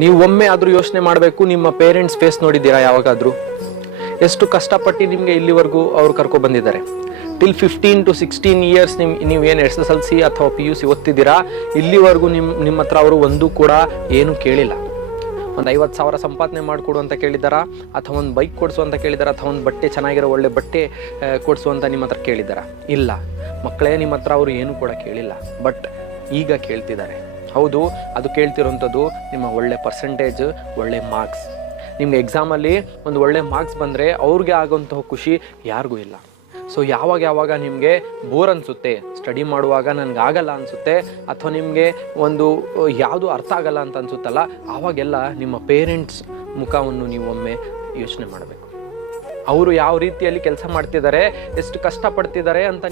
ನೀವು ಒಮ್ಮೆ ಆದರೂ ಯೋಚನೆ ಮಾಡಬೇಕು, ನಿಮ್ಮ ಪೇರೆಂಟ್ಸ್ ಫೇಸ್ ನೋಡಿದ್ದೀರಾ ಯಾವಾಗಾದರೂ? ಎಷ್ಟು ಕಷ್ಟಪಟ್ಟು ನಿಮಗೆ ಇಲ್ಲಿವರೆಗೂ ಅವ್ರು ಕರ್ಕೊಂಡು ಬಂದಿದ್ದಾರೆ. ಟಿಲ್ 15 to 16 ಇಯರ್ಸ್ ನೀವೇನು SSLC ಅಥವಾ PUC ಓದ್ತಿದ್ದೀರಾ, ಇಲ್ಲಿವರೆಗೂ ನಿಮ್ಮ ಹತ್ರ ಅವರು ಒಂದು ಕೂಡ ಏನು ಕೇಳಿಲ್ಲ. ಒಂದು 50,000 ಸಂಪಾದನೆ ಮಾಡಿಕೊಡು ಅಂತ ಕೇಳಿದ್ದಾರಾ, ಅಥವಾ ಒಂದು ಬೈಕ್ ಕೊಡಿಸು ಅಂತ ಕೇಳಿದಾರ, ಅಥವಾ ಒಂದು ಬಟ್ಟೆ ಚೆನ್ನಾಗಿರೋ ಒಳ್ಳೆ ಬಟ್ಟೆ ಕೊಡಿಸು ಅಂತ ನಿಮ್ಮ ಹತ್ರ ಕೇಳಿದ್ದಾರ? ಇಲ್ಲ ಮಕ್ಕಳೇ, ನಿಮ್ಮ ಹತ್ರ ಅವರು ಏನು ಕೂಡ ಕೇಳಿಲ್ಲ. ಬಟ್ ಈಗ ಕೇಳ್ತಿದ್ದಾರೆ. ಹೌದು, ಅದು ಕೇಳ್ತಿರೋಂಥದ್ದು ನಿಮ್ಮ ಒಳ್ಳೆ ಪರ್ಸೆಂಟೇಜ್, ಒಳ್ಳೆ ಮಾರ್ಕ್ಸ್. ನಿಮ್ಗೆ ಎಕ್ಸಾಮಲ್ಲಿ ಒಂದು ಒಳ್ಳೆ ಮಾರ್ಕ್ಸ್ ಬಂದರೆ ಅವ್ರಿಗೆ ಆಗೋಂತಹ ಖುಷಿ ಯಾರಿಗೂ ಇಲ್ಲ. ಸೊ ಯಾವಾಗ ನಿಮಗೆ ಬೋರ್ ಅನಿಸುತ್ತೆ, ಸ್ಟಡಿ ಮಾಡುವಾಗ ನನಗಾಗಲ್ಲ ಅನಿಸುತ್ತೆ, ಅಥವಾ ನಿಮಗೆ ಒಂದು ಯಾವುದು ಅರ್ಥ ಆಗಲ್ಲ ಅಂತ ಅನಿಸುತ್ತಲ್ಲ, ಆವಾಗೆಲ್ಲ ನಿಮ್ಮ ಪೇರೆಂಟ್ಸ್ ಮುಖವನ್ನು ನೀವು ಒಮ್ಮೆ ಯೋಚನೆ ಮಾಡಬೇಕು. ಅವರು ಯಾವ ರೀತಿಯಲ್ಲಿ ಕೆಲಸ ಮಾಡ್ತಿದ್ದಾರೆ, ಎಷ್ಟು ಕಷ್ಟಪಡ್ತಿದ್ದಾರೆ ಅಂತ.